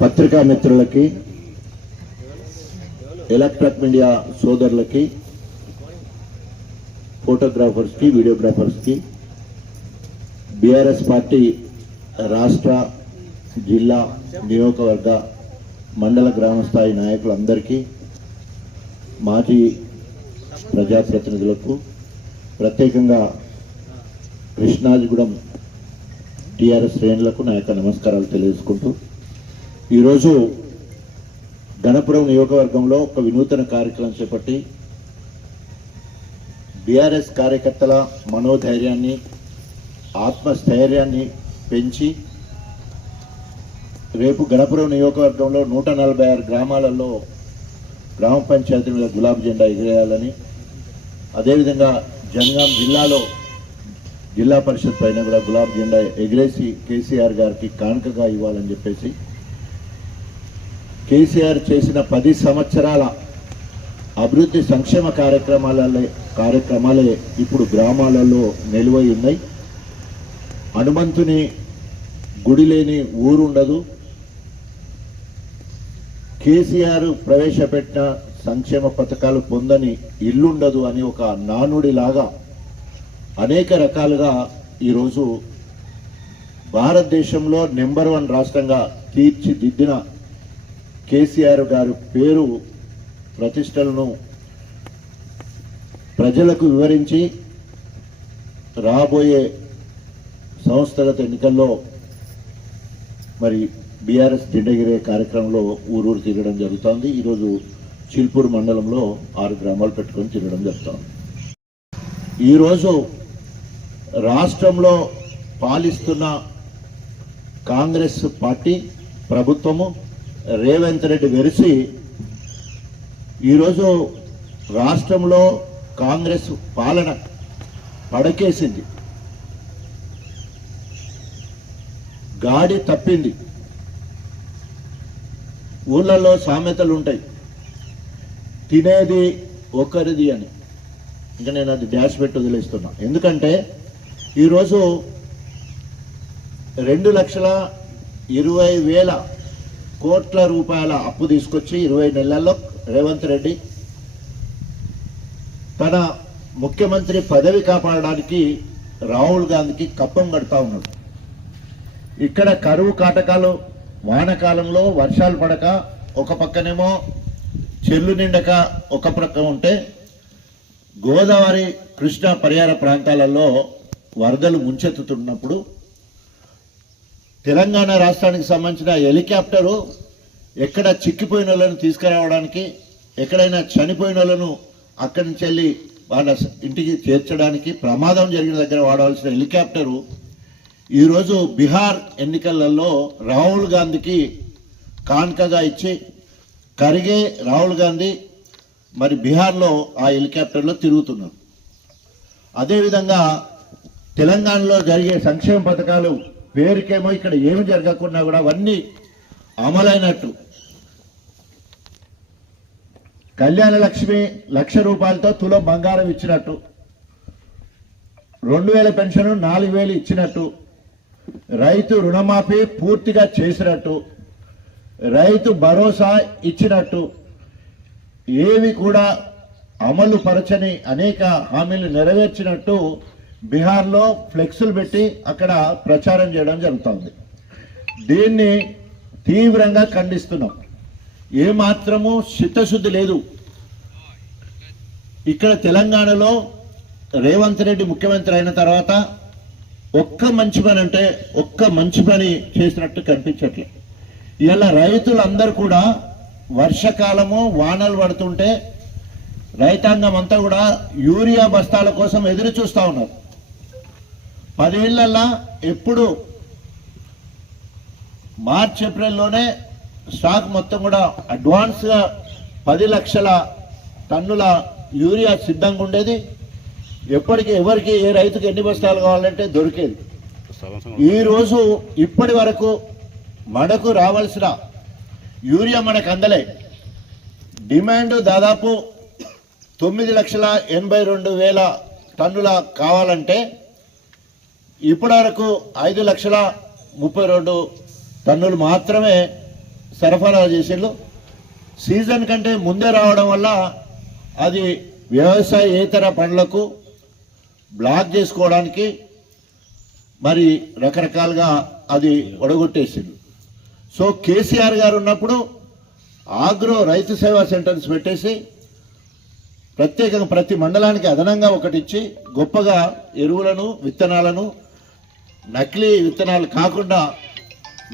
పత్రికా మిత్రులకి, electronic media సోదరులకి, ఫోటోగ్రాఫర్స్కి, వీడియోగ్రాఫర్స్కి, బీఆర్ఎస్ పార్టీ రాష్ట్ర, జిల్లా, నియోజకవర్గ, మండల, గ్రామస్థాయి నాయకులందరికీ, మాజీ ప్రజాప్రతినిధులకు, ప్రత్యేకంగా కృష్ణాజిగూడెం టీఆర్ఎస్ శ్రేణులకు నా యొక్క నమస్కారాలు తెలియజేసుకుంటూ, ఈరోజు గణపురం నియోజకవర్గంలో ఒక వినూతన కార్యక్రమం చేపట్టి బీఆర్ఎస్ కార్యకర్తల మనోధైర్యాన్ని, ఆత్మస్థైర్యాన్ని పెంచి రేపు గణపురం నియోజకవర్గంలో 146 గ్రామాలలో గ్రామ పంచాయతీ మీద గులాబీ జెండా ఎగిరేయాలని, అదేవిధంగా జనగాం జిల్లాలో జిల్లా పరిషత్ పైన కూడా గులాబీ జెండా ఎగిరేసి కేసీఆర్ గారికి కానుకగా ఇవ్వాలని చెప్పేసి, కేసీఆర్ చేసిన 10 సంవత్సరాల అభివృద్ధి సంక్షేమ కార్యక్రమాలే ఇప్పుడు గ్రామాలలో నిలువై ఉన్నాయి. హనుమంతుని గుడి లేని ఊరుండదు. కేసీఆర్ ప్రవేశపెట్టిన సంక్షేమ పథకాలు పొందని ఇల్లుండదు అని ఒక నానుడిలాగా అనేక రకాలుగా ఈరోజు భారతదేశంలో నెంబర్ 1 రాష్ట్రంగా తీర్చిదిద్దిన కేసీఆర్ గారి పేరు ప్రతిష్టలను ప్రజలకు వివరించి రాబోయే సంస్థాగత ఎన్నికల్లో మరి బీఆర్ఎస్ జెండగిరే కార్యక్రమంలో ఊరూరు తిరగడం జరుగుతోంది. ఈరోజు చిల్పూర్ మండలంలో 6 గ్రామాలు పెట్టుకొని తిరగడం జరుగుతోంది. ఈరోజు రాష్ట్రంలో పాలిస్తున్న కాంగ్రెస్ పార్టీ ప్రభుత్వము రేవంత్ రెడ్డి వెరిసి ఈరోజు రాష్ట్రంలో కాంగ్రెస్ పాలన పడకేసింది, గాడి తప్పింది. ఊళ్ళల్లో సామెతలు ఉంటాయి, తినేది ఒకరిది అని. ఇంకా నేను అది డాష్ పెట్టి వదిలేస్తున్నా. ఎందుకంటే ఈరోజు 2,20,000 కోట్ల రూపాయల అప్పు తీసుకొచ్చి 20 నెలల్లో రేవంత్ రెడ్డి తన ముఖ్యమంత్రి పదవి కాపాడడానికి రాహుల్ గాంధీకి కప్పం కడతా ఉన్నాడు. ఇక్కడ కరువు కాటకాలు, వానకాలంలో వర్షాలు పడక ఒక పక్కనేమో చెల్లు నిండక ఒక ప్రక్క ఉంటే, గోదావరి, కృష్ణా పరియార ప్రాంతాలలో వరదలు ముంచెత్తుతున్నప్పుడు తెలంగాణ రాష్ట్రానికి సంబంధించిన హెలికాప్టరు ఎక్కడ చిక్కిపోయిన వాళ్ళను తీసుకురావడానికి, ఎక్కడైనా చనిపోయిన వాళ్ళను అక్కడి నుంచి వెళ్ళి వాళ్ళ ఇంటికి చేర్చడానికి ప్రమాదం జరిగిన దగ్గర వాడవలసిన హెలికాప్టరు ఈరోజు బీహార్ ఎన్నికలలో రాహుల్ గాంధీకి కానుకగా ఇచ్చి కరిగే రాహుల్ గాంధీ మరి బీహార్లో ఆ హెలికాప్టర్లో తిరుగుతున్నారు. అదేవిధంగా తెలంగాణలో జరిగే సంక్షేమ పథకాలు పేరుకేమో ఇక్కడ ఏమి జరగకుండా కూడా అవన్నీ అమలైనట్టు, కళ్యాణ లక్ష్మి 1,00,000 రూపాయలతో తులం బంగారం ఇచ్చినట్టు, 2,000 పెన్షన్ 4,000 ఇచ్చినట్టు, రైతు రుణమాఫీ పూర్తిగా చేసినట్టు, రైతు భరోసా ఇచ్చినట్టు, ఏవి కూడా అమలు పరచని అనేక హామీలు నెరవేర్చినట్టు బీహార్లో ఫ్లెక్సులు పెట్టి అక్కడ ప్రచారం చేయడం జరుగుతుంది. దీన్ని తీవ్రంగా ఖండిస్తున్నాం. ఏమాత్రము చిత్తశుద్ధి లేదు. ఇక్కడ తెలంగాణలో రేవంత్ రెడ్డి ముఖ్యమంత్రి అయిన తర్వాత ఒక్క మంచి పని అంటే ఒక్క మంచి పని చేసినట్టు కనిపించట్లే. ఇలా రైతులందరూ కూడా వర్షకాలము వానలు పడుతుంటే రైతాంగం అంతా కూడా యూరియా బస్తాల కోసం ఎదురు చూస్తూ ఉన్నారు. 10 ఏళ్లలో ఎప్పుడు మార్చ్ ఏప్రిల్లోనే స్టాక్ మొత్తం కూడా అడ్వాన్స్గా 10 లక్షల టన్నుల యూరియా సిద్ధంగా ఉండేది. ఎప్పటికీ ఎవరికి ఏ రైతుకి ఎన్ని బస్తాలు కావాలంటే దొరికేది. ఈరోజు ఇప్పటి వరకు మనకు రావాల్సిన యూరియా మనకు అందలే. డిమాండ్ దాదాపు 9,82,000 టన్నుల కావాలంటే ఇప్పటి వరకు 5,32,000 టన్నులు మాత్రమే సరఫరా చేసేళ్ళు. సీజన్ కంటే ముందే రావడం వల్ల అది వ్యవసాయేతర పనులకు బ్లాక్ చేసుకోవడానికి మరి రకరకాలుగా అది ఒడగొట్టేసింది. సో కేసీఆర్ గారు ఉన్నప్పుడు ఆగ్రో రైతు సేవా సెంటర్స్ పెట్టేసి ప్రత్యేకంగా ప్రతి మండలానికి అదనంగా ఒకటి ఇచ్చి గొప్పగా ఎరువులను విత్తనాలను నకిలీ విత్తనాలు కాకుండా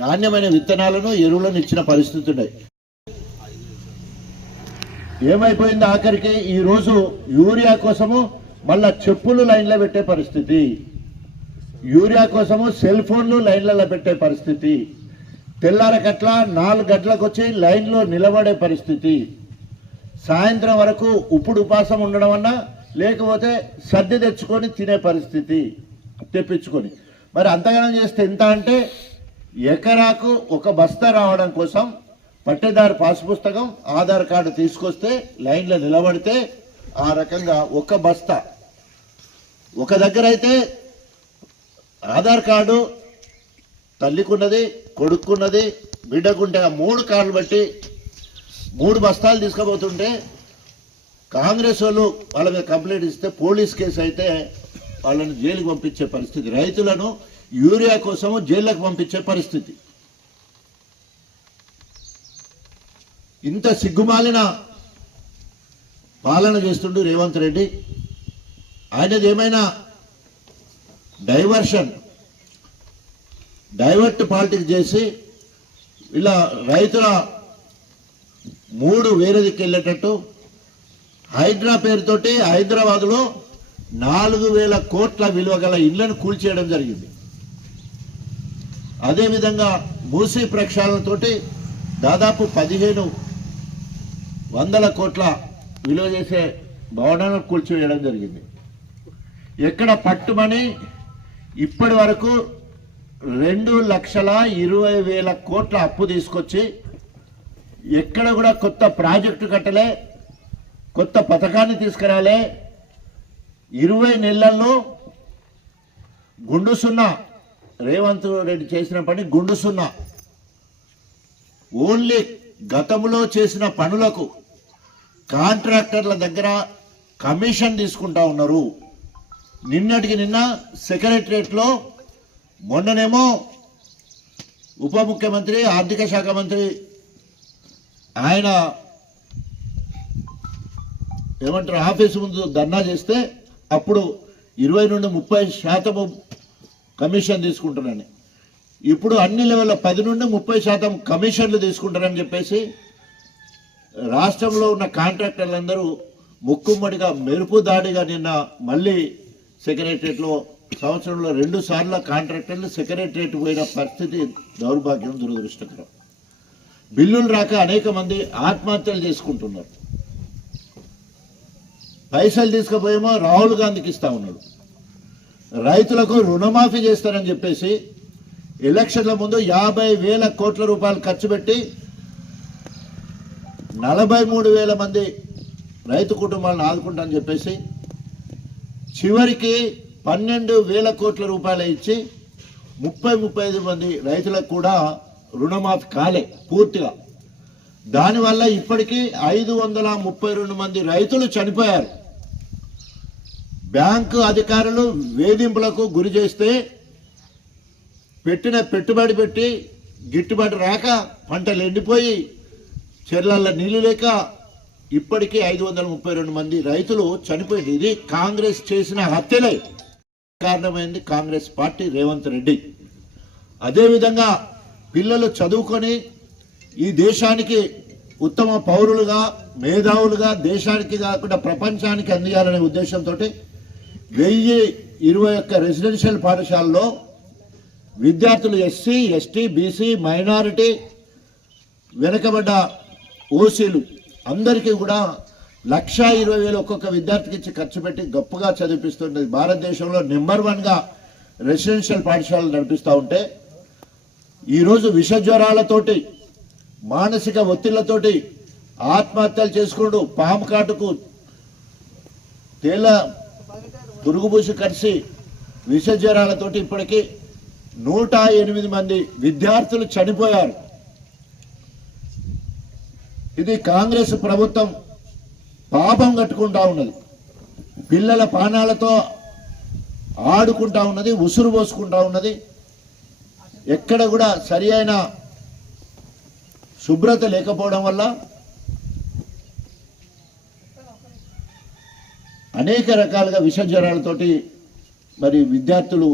నాణ్యమైన విత్తనాలను ఎరువులను ఇచ్చిన పరిస్థితి ఉన్నాయి. ఏమైపోయింది ఆఖరికి ఈరోజు యూరియా కోసము మళ్ళా చెప్పులు లైన్లో పెట్టే పరిస్థితి, యూరియా కోసము సెల్ ఫోన్లు లైన్లలో పెట్టే పరిస్థితి, తెల్లారకట్ల 4 గంటలకు వచ్చి లైన్లో నిలబడే పరిస్థితి, సాయంత్రం వరకు ఇప్పుడు ఉపాసం ఉండడం అన్నా లేకపోతే సర్ది తెచ్చుకొని తినే పరిస్థితి తెప్పించుకొని. మరి అంతగానం చేస్తే ఎంత అంటే ఎకరాకు 1 బస్తా రావడం కోసం పట్టేదారు పాస్ పుస్తకం ఆధార్ కార్డు తీసుకొస్తే లైన్లో నిలబడితే ఆ రకంగా 1 బస్తా. ఒక దగ్గర అయితే ఆధార్ కార్డు తల్లికున్నది, కొడుకున్నది, బిడ్డకుంటే ఆ 3 కార్డులు బట్టి 3 బస్తాలు తీసుకుపోతుంటే కాంగ్రెస్ వాళ్ళు వాళ్ళ మీద కంప్లైంట్ ఇస్తే పోలీస్ కేసు అయితే వాళ్ళని జైలుకి పంపించే పరిస్థితి, రైతులను యూరియా కోసము జైళ్ళకు పంపించే పరిస్థితి. ఇంత సిగ్గుమాలిన పాలన చేస్తుండు రేవంత్ రెడ్డి. ఆయనది ఏమైనా డైవర్ట్ పాలిటిక్స్ చేసి ఇలా రైతుల 3 వేరే దిక్కు వెళ్ళేటట్టు హైడ్రా పేరుతోటి హైదరాబాద్లో 4,000 కోట్ల విలువ గల ఇళ్లను కూల్చేయడం జరిగింది. అదేవిధంగా ప్రక్షాళనతోటి దాదాపు 1,500 కోట్ల విలువ చేసే భవనాలను కూల్చివేయడం జరిగింది. ఎక్కడ పట్టుమని ఇప్పటి వరకు 2,20,000 కోట్ల అప్పు తీసుకొచ్చి ఎక్కడ కూడా కొత్త ప్రాజెక్టు కట్టలే, కొత్త పథకాన్ని తీసుకురాలే. 20 నెలల్లో గుండు సున్నా రేవంత్ రెడ్డి చేసిన పని గుండు సున్నా. ఓన్లీ గతంలో చేసిన పనులకు కాంట్రాక్టర్ల దగ్గర కమిషన్ తీసుకుంటా ఉన్నారు. నిన్నటికి నిన్న సెక్రటరియట్లో మొన్ననేమో ఉప ముఖ్యమంత్రి ఆర్థిక శాఖ మంత్రి ఆయన ఏమంటారు ఆఫీసు ముందు ధర్నా చేస్తే అప్పుడు 20 నుండి 30% కమిషన్ తీసుకుంటారని, ఇప్పుడు అన్ని లెవెల్లో 10 నుండి 30% కమిషన్లు తీసుకుంటారని చెప్పేసి రాష్ట్రంలో ఉన్న కాంట్రాక్టర్లందరూ ముక్కుమ్మడిగా మెరుపు దాడిగా నిన్న మళ్ళీ సెక్రటరియట్లో సంవత్సరంలో 2 సార్లు కాంట్రాక్టర్లు సెక్రటరియట్ పోయిన పరిస్థితి దౌర్భాగ్యం, దురదృష్టకరం. బిల్లులు రాక అనేక మంది ఆత్మహత్యలు చేసుకుంటున్నారు. పైసలు తీసుకుపోయేమో రాహుల్ గాంధీకి ఇస్తా ఉన్నాడు. రైతులకు రుణమాఫీ చేస్తారని చెప్పేసి ఎలక్షన్ల ముందు 50,000 కోట్ల రూపాయలు ఖర్చు పెట్టి 43,000 మంది రైతు కుటుంబాలను ఆదుకుంటామని చెప్పేసి చివరికి 12,000 కోట్ల రూపాయలు ఇచ్చి 35 మంది రైతులకు కూడా రుణమాఫీ కాలే పూర్తిగా. దానివల్ల ఇప్పటికీ 532 మంది రైతులు చనిపోయారు. బ్యాంకు అధికారులు వేధింపులకు గురి చేస్తే పెట్టిన పెట్టుబడి పెట్టి గిట్టుబాటు రాక పంటలు ఎండిపోయి చెర్లల్లో నీళ్లు లేక ఇప్పటికీ 532 మంది రైతులు చనిపోయింది. ఇది కాంగ్రెస్ చేసిన హత్యలే కారణమైంది కాంగ్రెస్ పార్టీ, రేవంత్ రెడ్డి. అదేవిధంగా పిల్లలు చదువుకొని ఈ దేశానికి ఉత్తమ పౌరులుగా మేధావులుగా దేశానికి కాకుండా ప్రపంచానికి అందియాలనే ఉద్దేశంతో 1021 రెసిడెన్షియల్ పాఠశాలలో విద్యార్థులు ఎస్సీ, ఎస్టీ, బీసీ, మైనారిటీ, వెనుకబడ్డ ఓసీలు అందరికీ కూడా 1,20,000 ఒక్కొక్క విద్యార్థికి ఇచ్చి ఖర్చు పెట్టి గొప్పగా చదివిపిస్తున్నది. భారతదేశంలో నెంబర్ 1గా రెసిడెన్షియల్ పాఠశాలలు నడిపిస్తూ ఉంటే ఈరోజు విష జ్వరాలతోటి మానసిక ఒత్తిళ్లతోటి ఆత్మహత్యలు చేసుకుంటూ పాము కాటుకు తేల పురుగుబూసి కరిసి విష జ్వరాలతోటి ఇప్పటికీ 108 మంది విద్యార్థులు చనిపోయారు. ఇది కాంగ్రెస్ ప్రభుత్వం పాపం కట్టుకుంటా ఉన్నది. పిల్లల ప్రాణాలతో ఆడుకుంటా ఉన్నది, ఉసురు పోసుకుంటా ఉన్నది. ఎక్కడ కూడా సరి అయిన శుభ్రత లేకపోవడం వల్ల అనేక రకాలుగా విష జ్వరాలతోటి మరి విద్యార్థులు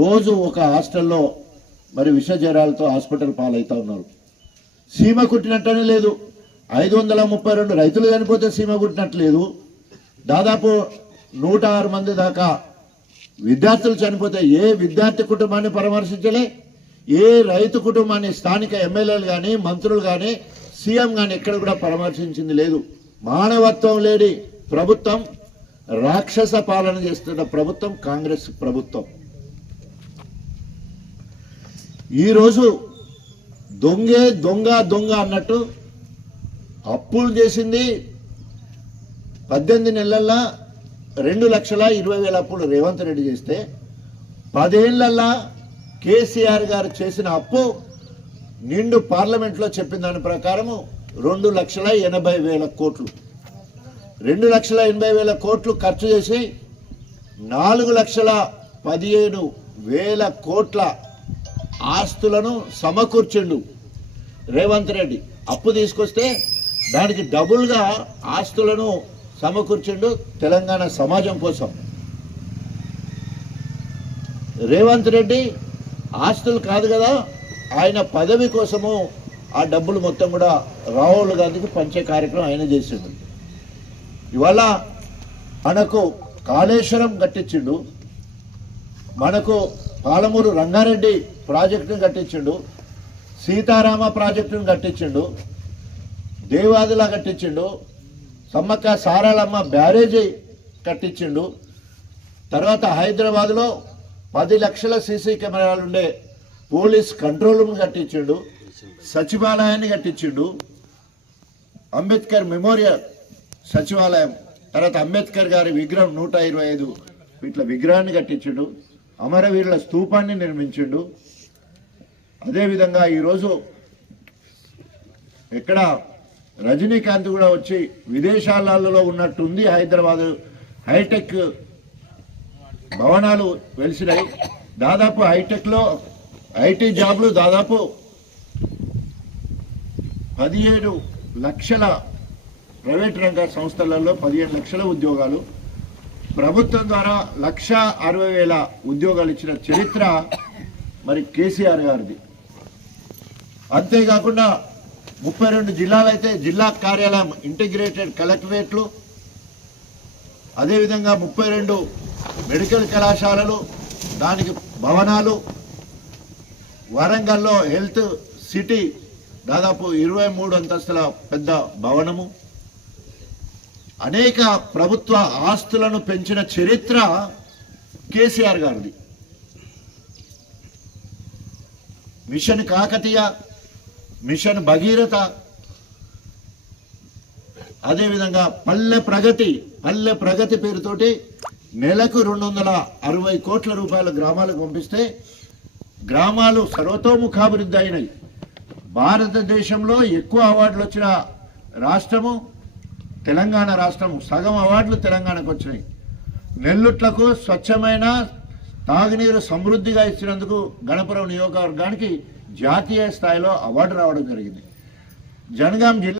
రోజు ఒక హాస్టల్లో మరి విష జ్వరాలతో హాస్పిటల్ పాలవుతా ఉన్నారు. సీమ కుట్టినట్టనే లేదు. 532 రైతులు చనిపోతే సీమ కుట్టినట్టు లేదు. దాదాపు 106 మంది దాకా విద్యార్థులు చనిపోతే ఏ విద్యార్థి కుటుంబాన్ని పరామర్శించలే, ఏ రైతు కుటుంబాన్ని స్థానిక ఎమ్మెల్యేలు కానీ మంత్రులు కానీ సీఎం కానీ ఎక్కడ కూడా పరామర్శించింది లేదు. మానవత్వం లేని ప్రభుత్వం, రాక్షస పాలన చేస్తున్న ప్రభుత్వం కాంగ్రెస్ ప్రభుత్వం. ఈరోజు దొంగే దొంగ దొంగ అన్నట్టు అప్పులు చేసింది 18 నెలల్లో 2,20,000 అప్పులు రేవంత్ రెడ్డి చేస్తే 10 ఏళ్లలో కేసీఆర్ గారు చేసిన అప్పు నిండు పార్లమెంట్లో చెప్పిన దాని ప్రకారము 2,80,000 కోట్లు. 2,80,000 కోట్లు ఖర్చు చేసి 4,15,000 కోట్ల ఆస్తులను సమకూర్చిండు రేవంత్ రెడ్డి. అప్పు తీసుకొస్తే దానికి డబుల్గా ఆస్తులను సమకూర్చిండు తెలంగాణ సమాజం కోసం. రేవంత్ రెడ్డి ఆస్తులు కాదు కదా, ఆయన పదవి కోసము ఆ డబ్బులు మొత్తం కూడా రాహుల్ గాంధీకి పంచే కార్యక్రమం ఆయన చేసిండు. ఇవాళ మనకు కాళేశ్వరం కట్టించిండు, మనకు పాలమూరు రంగారెడ్డి ప్రాజెక్టును కట్టించిండు, సీతారామ ప్రాజెక్టును కట్టించిండు, దేవాదిలా కట్టించిండు, సమ్మక్క సారాలమ్మ బ్యారేజీ కట్టించిండు. తర్వాత హైదరాబాద్లో 10 లక్షల సీసీ కెమెరాలు ఉండే పోలీస్ కంట్రోల్ రూమ్ కట్టించిండు, సచివాలయాన్ని కట్టించిండు, అంబేద్కర్ మెమోరియల్ సచివాలయం, తర్వాత అంబేద్కర్ గారి విగ్రహం 125 ఫీట్ల విగ్రహాన్ని కట్టించిండు, అమరవీరుల స్తూపాన్ని నిర్మించిండు. అదేవిధంగా ఈరోజు ఎక్కడ రజనీకాంత్ కూడా వచ్చి విదేశాలలో ఉన్నట్టుంది హైదరాబాద్ హైటెక్ భవనాలు వెలిసినాయి. దాదాపు హైటెక్లో ఐటీ జాబ్లు దాదాపు 17 లక్షల ప్రైవేట్ రంగ సంస్థలలో 15 లక్షల ఉద్యోగాలు, ప్రభుత్వం ద్వారా 1,60,000 ఉద్యోగాలు ఇచ్చిన చరిత్ర మరి కేసీఆర్ గారిది. అంతేకాకుండా 32 జిల్లాలైతే జిల్లా కార్యాలయం ఇంటిగ్రేటెడ్ కలెక్టరేట్లు, అదేవిధంగా 32 మెడికల్ కళాశాలలు, దానికి భవనాలు, వరంగల్లో హెల్త్ సిటీ దాదాపు 23 అంతస్తుల పెద్ద భవనము, అనేక ప్రభుత్వ ఆస్తులను పెంచిన చరిత్ర కేసీఆర్ గారిది. మిషన్ కాకతీయ, మిషన్ భగీరథ, అదేవిధంగా పల్లె ప్రగతి పేరుతోటి నెలకు 260 కోట్ల రూపాయల గ్రామాలకు పంపిస్తే గ్రామాలు సర్వతోముఖాభివృద్ధి అయినాయి. భారతదేశంలో ఎక్కువ అవార్డులు వచ్చిన రాష్ట్రము తెలంగాణ రాష్ట్రం. సగం అవార్డులు తెలంగాణకు వచ్చినాయి. నెల్లుట్లకు స్వచ్ఛమైన తాగునీరు సమృద్ధిగా ఇచ్చినందుకు గణపురం నియోజకవర్గానికి జాతీయ స్థాయిలో అవార్డు రావడం జరిగింది. జనగాం జిల్లా